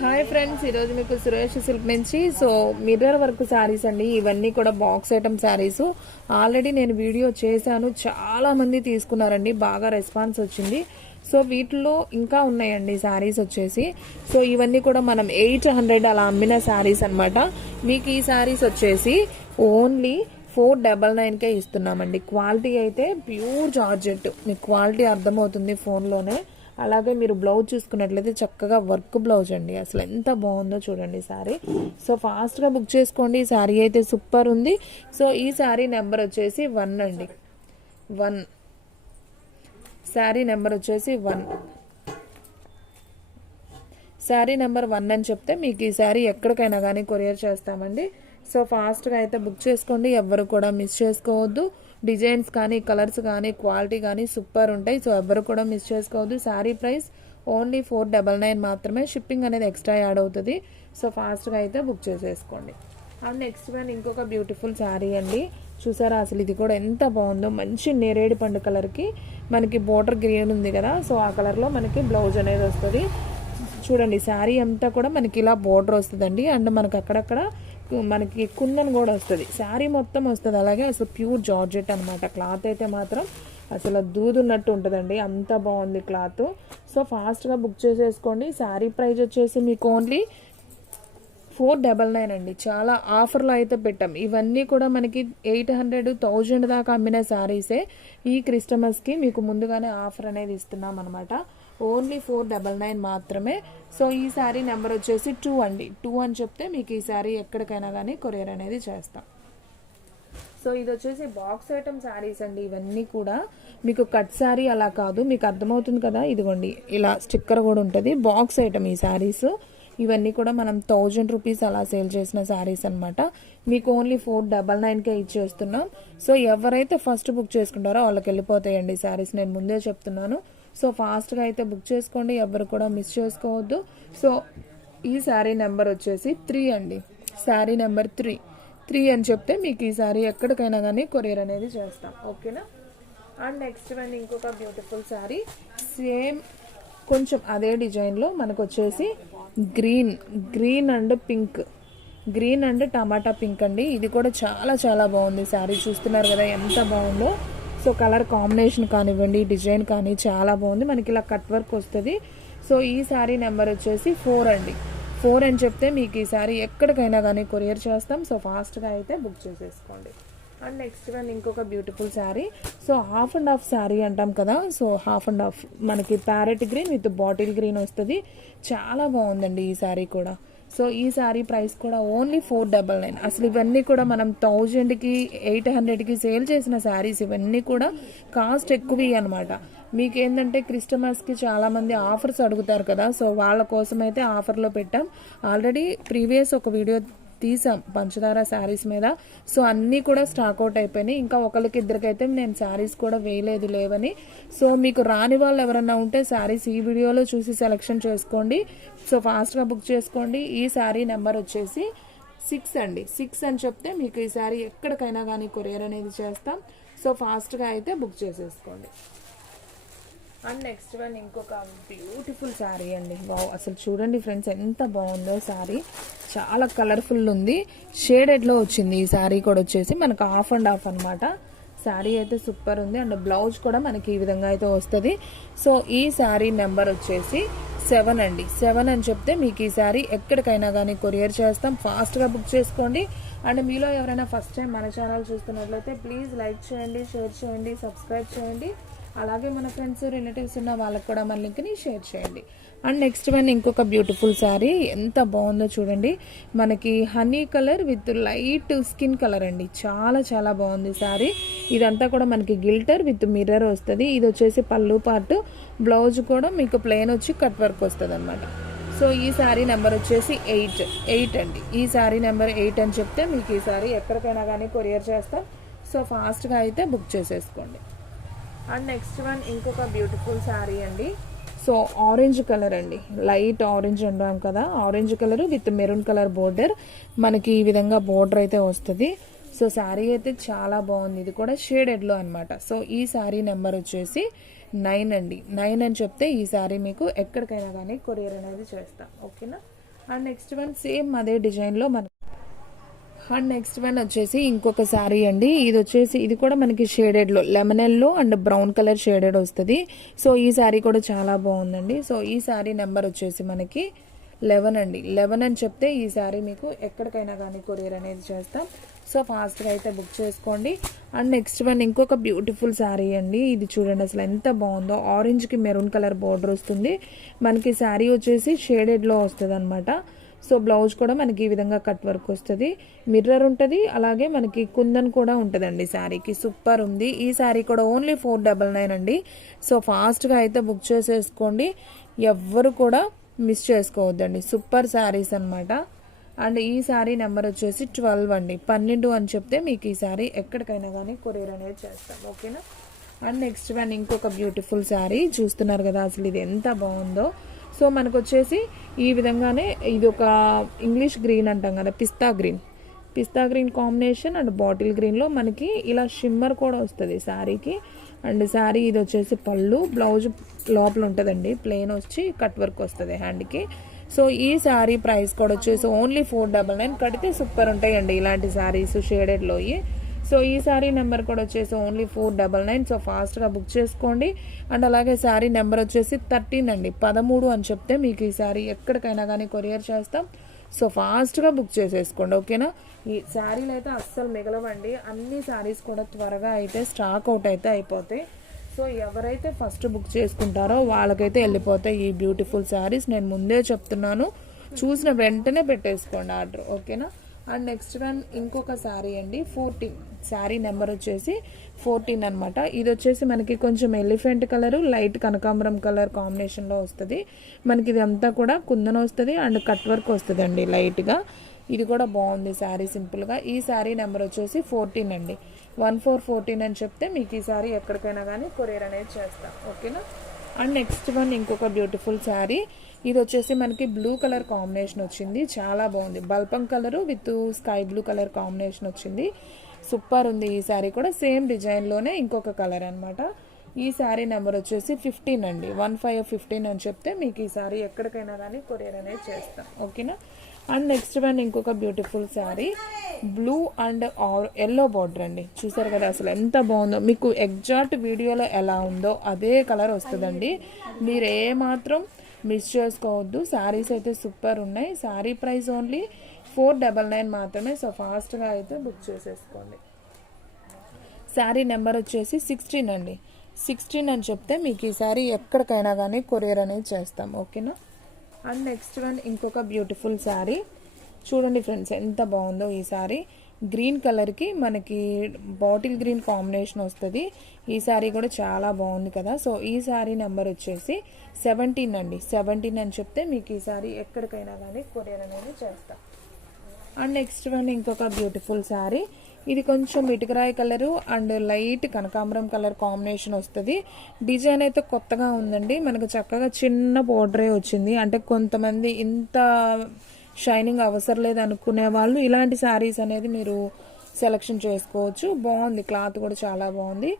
Hi friends, ఈరోజు మీకు Suresh silk నుంచి మిర్రర్ వర్క్ శారీస్ అండి. ఇవన్నీ కూడా బాక్స్ ఐటమ్ శారీస్. ఆల్రెడీ నేను వీడియో చేశాను, చాలా మంది తీసుకున్నారండి, బాగా రెస్పాన్స్ వచ్చింది. వీటిలో ఇంకా ఉన్నాయండి శారీస్ వచ్చేసి. ఇవన్నీ కూడా మనం 800 అలా అమ్మిన శారీస్ అనమాట. మీకు ఈ శారీస్ వచ్చేసి ఓన్లీ 499కే ఇస్తున్నామండి. క్వాలిటీ అయితే ప్యూర్ జార్జెట్, మీకు క్వాలిటీ అర్థమవుతుంది ఫోన్లోనే. అలాగే మీరు బ్లౌజ్ చూసుకున్నట్లయితే చక్కగా వర్క్ బ్లౌజ్ అండి, అసలు ఎంత బాగుందో చూడండి శారీ. ఫాస్ట్గా బుక్ చేసుకోండి, ఈ శారీ అయితే సూపర్ ఉంది. ఈ శారీ నెంబర్ వచ్చేసి 1 అండి, 1 శారీ నెంబర్ వచ్చేసి 1. శారీ నెంబర్ 1 అని చెప్తే మీకు ఈ శారీ ఎక్కడికైనా కానీ కొరియర్ చేస్తామండి. ఫాస్ట్గా అయితే బుక్ చేసుకోండి, ఎవ్వరు కూడా మిస్ చేసుకోవద్దు. డిజైన్స్ కానీ కలర్స్ కానీ క్వాలిటీ కానీ సూపర్ ఉంటాయి. ఎవ్వరు కూడా మిస్ చేసుకోవద్దు. శారీ ప్రైస్ ఓన్లీ 499 మాత్రమే. షిప్పింగ్ అనేది ఎక్స్ట్రా యాడ్ అవుతుంది. ఫాస్ట్గా అయితే బుక్ చేసేసుకోండి. అండ్ నెక్స్ట్ వన్ ఇంకొక బ్యూటిఫుల్ శారీ అండి. చూసారా అసలు ఇది కూడా ఎంత బాగుందో, మంచి నేరేడు పండు కలర్కి మనకి బోర్డర్ గ్రీన్ ఉంది కదా, ఆ కలర్లో మనకి బ్లౌజ్ అనేది వస్తుంది. చూడండి శారీ అంతా కూడా మనకి ఇలా బోర్డర్ వస్తుందండి. అండ్ మనకి అక్కడక్కడ మనకి కుందన్ కూడా వస్తుంది, శారీ మొత్తం వస్తుంది. అలాగే అసలు ప్యూర్ జార్జెట్ అనమాట. క్లాత్ అయితే మాత్రం అసలు దూదున్నట్టు ఉంటుందండి, అంత బాగుంది క్లాత్. ఫాస్ట్గా బుక్ చేసేసుకోండి. శారీ ప్రైస్ వచ్చేసి మీకు ఓన్లీ 499 అండి. చాలా ఆఫర్లో అయితే పెట్టాం. ఇవన్నీ కూడా మనకి 800, 1000 దాకా అమ్మిన శారీసే. ఈ క్రిస్టమస్కి మీకు ముందుగానే ఆఫర్ అనేది ఇస్తున్నాం అనమాట. ఓన్లీ 499 మాత్రమే. ఈ శారీ నెంబర్ వచ్చేసి 2 అండి. 2 అని చెప్తే మీకు ఈ శారీ ఎక్కడికైనా కానీ కొరియర్ అనేది చేస్తాం. ఇది వచ్చేసి బాక్స్ ఐటమ్ శారీస్ అండి. ఇవన్నీ కూడా మీకు కట్ శారీ అలా కాదు, మీకు అర్థమవుతుంది కదా. ఇదిగోండి ఇలా స్టిక్కర్ కూడా ఉంటుంది. బాక్స్ ఐటమ్ ఈ శారీస్. ఇవన్నీ కూడా మనం 1000 రూపీస్ అలా సేల్ చేసిన శారీస్ అనమాట. మీకు ఓన్లీ 499కే ఇచ్చేస్తున్నాం. ఎవరైతే ఫస్ట్ బుక్ చేసుకుంటారో వాళ్ళకి వెళ్ళిపోతాయండి శారీస్, నేను ముందే చెప్తున్నాను. ఫాస్ట్గా అయితే బుక్ చేసుకోండి, ఎవరు కూడా మిస్ చేసుకోవద్దు. ఈ శారీ నెంబర్ వచ్చేసి 3 అండి. శారీ నెంబర్ 3 అని చెప్తే మీకు ఈ శారీ ఎక్కడికైనా కానీ కొరియర్ అనేది చేస్తాం, ఓకేనా. అండ్ నెక్స్ట్ వన్ ఇంకొక బ్యూటిఫుల్ శారీ, సేమ్ కొంచెం అదే డిజైన్లో మనకు వచ్చేసి green and pink, green and tomato pink అండి. ఇది కూడా చాలా చాలా బాగుంది శారీ. చూస్తున్నారు కదా ఎంత బాగుందో. కలర్ కాంబినేషన్ కానివ్వండి, డిజైన్ కానీ చాలా బాగుంది. మనకి ఇలా కట్ వర్క్ వస్తుంది. ఈ శారీ నెంబర్ వచ్చేసి 4 అండి. 4 అని చెప్తే మీకు ఈ శారీ ఎక్కడికైనా కానీ కొరియర్ చేస్తాం. ఫాస్ట్గా అయితే బుక్ చేసేసుకోండి. అండ్ నెక్స్ట్ వన్ ఇంకొక beautiful sari. Half and half sari అంటాం కదా. హాఫ్ అండ్ హాఫ్ మనకి parrot green with bottle green వస్తుంది. చాలా బాగుందండి ఈ శారీ కూడా. ఈ శారీ ప్రైస్ కూడా ఓన్లీ 499. అసలు ఇవన్నీ కూడా మనం 1000కి 800కి సేల్ చేసిన శారీస్. ఇవన్నీ కూడా కాస్ట్ ఎక్కువ అనమాట. మీకు ఏంటంటే క్రిస్టమస్కి చాలామంది ఆఫర్స్ అడుగుతారు కదా, వాళ్ళ కోసం అయితే ఆఫర్లో పెట్టాం. ఆల్రెడీ ప్రీవియస్ ఒక వీడియో తీసాం పంచదార శారీస్ మీద. అన్నీ కూడా స్టాక్ అవుట్ అయిపోయినాయి. ఇంకా ఒకరికి ఇద్దరికైతే నేను శారీస్ కూడా లేవని. మీకు రాని వాళ్ళు ఎవరైనా ఉంటే శారీస్ ఈ వీడియోలో చూసి సెలెక్షన్ చేసుకోండి. ఫాస్ట్గా బుక్ చేసుకోండి. ఈ శారీ నెంబర్ వచ్చేసి 6 అండి. 6 అని చెప్తే మీకు ఈ శారీ ఎక్కడికైనా కానీ కొరియర్ అనేది చేస్తాం. ఫాస్ట్గా అయితే బుక్ చేసేసుకోండి. అండ్ నెక్స్ట్ వన్ ఇంకొక బ్యూటిఫుల్ శారీ అండి. వావ్, అసలు చూడండి ఫ్రెండ్స్ ఎంత బాగుందో శారీ. చాలా కలర్ఫుల్ ఉంది, షేడెడ్లో వచ్చింది. ఈ శారీ కూడా వచ్చేసి మనకు హాఫ్ అండ్ హాఫ్ అనమాట. శారీ అయితే సూపర్ ఉంది. అండ్ బ్లౌజ్ కూడా మనకి ఈ విధంగా అయితే వస్తుంది. ఈ శారీ నెంబర్ వచ్చేసి 7 అండి. 7 అని చెప్తే మీకు ఈ శారీ ఎక్కడికైనా కానీ కొరియర్ చేస్తాం. ఫాస్ట్గా బుక్ చేసుకోండి. అండ్ మీలో ఎవరైనా ఫస్ట్ టైం మన ఛానల్ చూస్తున్నట్లయితే ప్లీజ్ లైక్ చేయండి, షేర్ చేయండి, సబ్స్క్రైబ్ చేయండి. అలాగే మన ఫ్రెండ్స్ రిలేటివ్స్ ఉన్న వాళ్ళకి కూడా మన లింక్ని షేర్ చేయండి. అండ్ నెక్స్ట్ వన్ ఇంకొక బ్యూటిఫుల్ శారీ. ఎంత బాగుందో చూడండి. మనకి honey colour with light skin colour అండి. చాలా చాలా బాగుంది శారీ. ఇదంతా కూడా మనకి గిల్టర్ విత్ మిర్రర్ వస్తుంది. ఇది వచ్చేసి పళ్ళు పార్ట్. బ్లౌజ్ కూడా మీకు ప్లెయిన్ వచ్చి కట్ వర్క్ వస్తుంది అనమాట. ఈ శారీ నెంబర్ వచ్చేసి 8 అండి. ఈ శారీ నెంబర్ 8 అని చెప్తే మీకు ఈ శారీ ఎక్కడికైనా కానీ కొరియర్ చేస్తాం. ఫాస్ట్గా అయితే బుక్ చేసేసుకోండి. అండ్ నెక్స్ట్ వన్ ఇంకొక బ్యూటిఫుల్ శారీ అండి. ఆరెంజ్ కలర్ అండి, లైట్ ఆరెంజ్ అంటాం కదా, orange colour with maroon colour border. మనకి ఈ విధంగా బోర్డర్ అయితే వస్తుంది. శారీ అయితే చాలా బాగుంది. ఇది కూడా షేడెడ్లో అనమాట. ఈ శారీ నెంబర్ వచ్చేసి 9 అండి. 9 అని చెప్తే ఈ శారీ మీకు ఎక్కడికైనా కానీ కొరియర్ అనేది చేస్తాం, ఓకేనా. అండ్ నెక్స్ట్ వన్ సేమ్ అదే డిజైన్లో మనకి అండ్ నెక్స్ట్ వన్ వచ్చేసి ఇంకొక శారీ అండి. ఇది వచ్చేసి ఇది కూడా మనకి షేడెడ్లో lemon yellow and brown colour shaded వస్తుంది. సో ఈ శారీ కూడా చాలా బాగుందండి. సో ఈ శారీ నెంబర్ వచ్చేసి మనకి 11 అండి. 11 అని చెప్తే ఈ శారీ మీకు ఎక్కడికైనా కానీ కొరియర్ అనేది చేస్తాం. సో ఫాస్ట్గా అయితే బుక్ చేసుకోండి. అండ్ నెక్స్ట్ వన్ ఇంకొక బ్యూటిఫుల్ శారీ అండి. ఇది చూడండి అసలు ఎంత బాగుందో. ఆరెంజ్కి మెరూన్ కలర్ బార్డర్ వస్తుంది. మనకి శారీ వచ్చేసి షేడెడ్లో వస్తుంది అనమాట. సో బ్లౌజ్ కూడా మనకి ఈ విధంగా కట్ వర్క్ వస్తుంది, మిర్రర్ ఉంటుంది, అలాగే మనకి కుందన్ కూడా ఉంటుందండి శారీకి. సూపర్ ఉంది. ఈ శారీ కూడా ఓన్లీ 499 అండి. సో ఫాస్ట్గా అయితే బుక్ చేసేసుకోండి, ఎవ్వరు కూడా మిస్ చేసుకోవద్దండి. సూపర్ శారీస్ అనమాట. అండ్ ఈ శారీ నెంబర్ వచ్చేసి 12 అండి. 12 అని చెప్తే మీకు ఈ శారీ ఎక్కడికైనా కానీ కొరియర్ అనేది చేస్తాం. ఓకేనా. అండ్ నెక్స్ట్ వన్ ఇంకొక బ్యూటిఫుల్ శారీ చూస్తున్నారు కదా, అసలు ఇది ఎంత బాగుందో. సో మనకు వచ్చేసి ఈ విధంగానే ఇది ఒక ఇంగ్లీష్ గ్రీన్ అంటాం కదా, పిస్తా గ్రీన్ కాంబినేషన్ అండ్ బాటిల్ గ్రీన్లో మనకి ఇలా షిమ్మర్ కూడా వస్తుంది శారీకి. అండ్ శారీ ఇది వచ్చేసి పళ్ళు, బ్లౌజ్ లోపల ఉంటుందండి, ప్లెయిన్ వచ్చి కట్ వర్క్ వస్తుంది హ్యాండ్కి. సో ఈ శారీ ప్రైస్ కూడా వచ్చేసి ఓన్లీ 499. కడితే సూపర్ ఉంటాయండి ఇలాంటి శారీస్ షేడెడ్లో. సో ఈ శారీ నెంబర్ కూడా వచ్చేసి ఓన్లీ 499. సో ఫాస్ట్గా బుక్ చేసుకోండి. అండ్ అలాగే శారీ నెంబర్ వచ్చేసి 13 అండి. 13 అని చెప్తే మీకు ఈ శారీ ఎక్కడికైనా కానీ కొరియర్ చేస్తాం. సో ఫాస్ట్గా బుక్ చేసేసుకోండి. ఓకేనా. ఈ శారీలు అయితే అస్సలు మిగలవండి. అన్ని శారీస్ కూడా త్వరగా అయితే స్టాక్ అవుట్ అయితే అయిపోతాయి. సో ఎవరైతే ఫస్ట్ బుక్ చేసుకుంటారో వాళ్ళకైతే వెళ్ళిపోతాయి ఈ బ్యూటిఫుల్ శారీస్. నేను ముందే చెప్తున్నాను, చూసిన వెంటనే పెట్టేసుకోండి ఆర్డర్. ఓకేనా. అండ్ నెక్స్ట్ వన్ ఇంకొక శారీ అండి. 14 శారీ నెంబర్ వచ్చేసి 14 అనమాట. ఇది వచ్చేసి మనకి కొంచెం ఎలిఫెంట్ కలరు, లైట్ కనకాంబరం కలర్ కాంబినేషన్లో వస్తుంది. మనకి ఇది అంతా కూడా కుందన వస్తుంది అండ్ కట్ వర్క్ వస్తుంది అండి లైట్గా. ఇది కూడా బాగుంది శారీ సింపుల్గా. ఈ శారీ నెంబర్ వచ్చేసి 14 అండి. 1414 అని చెప్తే మీకు ఈ శారీ ఎక్కడికైనా కానీ కొరియర్ అనేది చేస్తాం. ఓకేనా. అండ్ నెక్స్ట్ వన్ ఇంకొక బ్యూటిఫుల్ శారీ. ఇది వచ్చేసి మనకి బ్లూ కలర్ కాంబినేషన్ వచ్చింది, చాలా బాగుంది. బల్పం colour with sky blue colour combination వచ్చింది. సూపర్ ఉంది. ఈ శారీ కూడా సేమ్ డిజైన్లోనే ఇంకొక కలర్ అనమాట. ఈ శారీ నెంబర్ వచ్చేసి 15 అండి. 1515 అని చెప్తే మీకు ఈ శారీ ఎక్కడికైనా కానీ కొరియర్ అనేది చేస్తాం. ఓకేనా. అండ్ నెక్స్ట్ వన్ ఇంకొక beautiful sari, blue and yellow border అండి. చూసారు కదా అసలు ఎంత బాగుందో. మీకు ఎగ్జాక్ట్ వీడియోలో ఎలా ఉందో అదే కలర్ వస్తుందండి. మీరు ఏమాత్రం మిస్ చేసుకోవద్దు. శారీస్ అయితే సూపర్ ఉన్నాయి. శారీ ప్రైస్ ఓన్లీ 499 మాత్రమే. సో ఫాస్ట్గా అయితే బుక్ చేసేసుకోండి. శారీ నెంబర్ వచ్చేసి 16 అండి. 16 అని చెప్తే మీకు ఈ శారీ ఎక్కడికైనా కానీ కొరియర్ అనేది చేస్తాం. ఓకేనా. అండ్ నెక్స్ట్ వన్ ఇంకొక బ్యూటిఫుల్ శారీ. చూడండి ఫ్రెండ్స్ ఎంత బాగుందో ఈ శారీ. గ్రీన్ కలర్కి మనకి బాటిల్ గ్రీన్ కాంబినేషన్ వస్తుంది. ఈ శారీ కూడా చాలా బాగుంది కదా. సో ఈ శారీ నెంబర్ వచ్చేసి 17 అండి. 17 అని చెప్తే మీకు ఈ శారీ ఎక్కడికైనా కానీ కొరియర్ అనేది చేస్తాం. అండ్ నెక్స్ట్ వన్ ఇంకొక బ్యూటిఫుల్ శారీ. ఇది కొంచెం ఇటుకరాయి కలరు అండ్ లైట్ కనకాంబరం కలర్ కాంబినేషన్ వస్తుంది. డిజైన్ అయితే కొత్తగా ఉందండి. మనకు చక్కగా చిన్న బోర్డరే వచ్చింది. అంటే కొంతమంది ఇంత షైనింగ్ అవసరం లేదు అనుకునే వాళ్ళు ఇలాంటి శారీస్ అనేది మీరు సెలెక్షన్ చేసుకోవచ్చు. బాగుంది, క్లాత్ కూడా చాలా బాగుంది.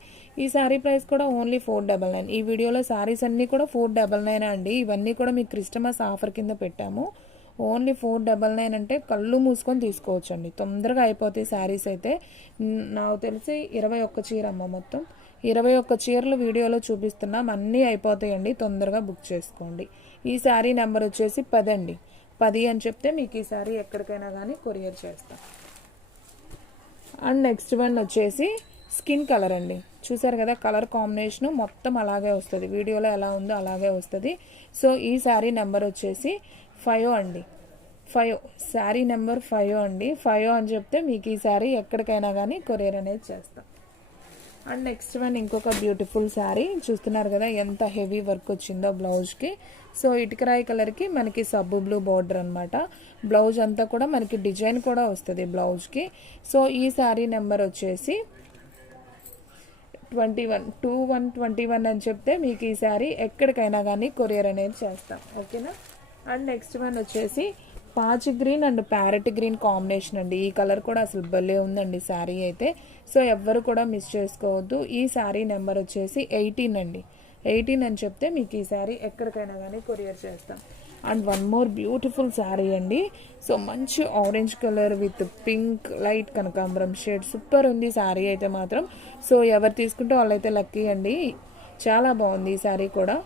ఈ శారీ ప్రైస్ కూడా ఓన్లీ 499. ఈ వీడియోలో శారీస్ అన్నీ కూడా 499 అండి. ఇవన్నీ కూడా మీకు క్రిస్టమస్ ఆఫర్ కింద పెట్టాము. ఓన్లీ 499 అంటే కళ్ళు మూసుకొని తీసుకోవచ్చు అండి. తొందరగా అయిపోతాయి శారీస్ అయితే. నాకు తెలిసి 21 చీర అమ్మ, మొత్తం 21 చీరలు వీడియోలో చూపిస్తున్నాం. అన్నీ అయిపోతాయండి, తొందరగా బుక్ చేసుకోండి. ఈ శారీ నెంబర్ వచ్చేసి 10 అండి. 10 అని చెప్తే మీకు ఈ శారీ ఎక్కడికైనా కానీ కొరియర్ చేస్తాం. అండ్ నెక్స్ట్ వన్ వచ్చేసి స్కిన్ కలర్ అండి. చూసారు కదా కలర్ కాంబినేషన్ మొత్తం అలాగే వస్తుంది, వీడియోలో ఎలా ఉందో అలాగే వస్తుంది. సో ఈ శారీ నెంబర్ వచ్చేసి 5 అండి. 5 శారీ నెంబర్ 5 అండి. 5 అని చెప్తే మీకు ఈ శారీ ఎక్కడికైనా కానీ కొరియర్ అనేది చేస్తాం. అండ్ నెక్స్ట్ వన్ ఇంకొక బ్యూటిఫుల్ శారీ. చూస్తున్నారు కదా ఎంత హెవీ వర్క్ వచ్చిందో బ్లౌజ్కి. సో ఇటుకరాయి కలర్కి మనకి సబ్బు బ్లూ బార్డర్ అనమాట. బ్లౌజ్ అంతా కూడా మనకి డిజైన్ కూడా వస్తుంది బ్లౌజ్కి. సో ఈ శారీ నెంబర్ వచ్చేసి 21 అని చెప్తే మీకు ఈ శారీ ఎక్కడికైనా కానీ కొరియర్ అనేది చేస్తాం. ఓకేనా. అండ్ నెక్స్ట్ వన్ వచ్చేసి patch green and parrot green combination అండి. ఈ కలర్ కూడా అసలు భలే ఉందండి శారీ అయితే. సో ఎవ్వరు కూడా మిస్ చేసుకోవద్దు. ఈ శారీ నెంబర్ వచ్చేసి 18 అండి. 18 అని చెప్తే మీకు ఈ శారీ ఎక్కడికైనా కానీ కొరియర్ చేస్తాం. And one more beautiful sari అండి. సో మంచి orange colour with pink light కనకాంబరం షేడ్, సూపర్ ఉంది శారీ అయితే మాత్రం. సో ఎవరు తీసుకుంటే వాళ్ళైతే లక్కీ అండి. చాలా బాగుంది ఈ శారీ కూడా.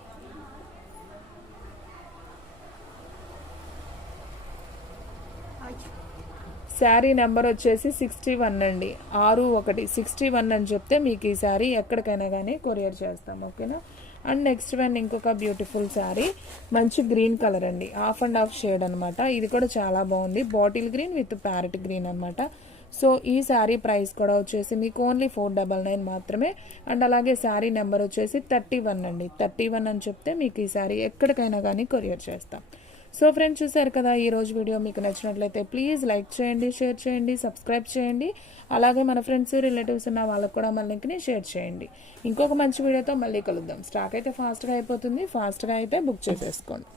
శారీ నెంబర్ వచ్చేసి 61 అండి, 61 అని చెప్తే మీకు ఈ శారీ ఎక్కడికైనా కానీ కొరియర్ చేస్తాం, ఓకేనా. అండ్ నెక్స్ట్ వన్ ఇంకొక బ్యూటిఫుల్ శారీ, మంచి గ్రీన్ కలర్ అండి, హాఫ్ అండ్ హాఫ్ షేడ్ అనమాట. ఇది కూడా చాలా బాగుంది, bottle green with parrot green అనమాట. సో ఈ శారీ ప్రైస్ కూడా వచ్చేసి మీకు ఓన్లీ 499 మాత్రమే. అండ్ అలాగే శారీ నెంబర్ వచ్చేసి 31 అండి, 31 అని చెప్తే మీకు ఈ శారీ ఎక్కడికైనా కానీ కొరియర్ చేస్తాం. సో ఫ్రెండ్స్ చూసారు కదా, ఈ రోజు వీడియో మీకు నచ్చినట్లయితే ప్లీజ్ లైక్ చేయండి, షేర్ చేయండి, సబ్స్క్రైబ్ చేయండి. అలాగే మన ఫ్రెండ్స్ రిలేటివ్స్ ఉన్న వాళ్ళకు కూడా మన లింక్ని షేర్ చేయండి. ఇంకొక మంచి వీడియోతో మళ్ళీ కలుద్దాం. స్టాక్ అయితే ఫాస్ట్గా అయిపోతుంది, ఫాస్ట్గా అయితే బుక్ చేసేసుకోండి.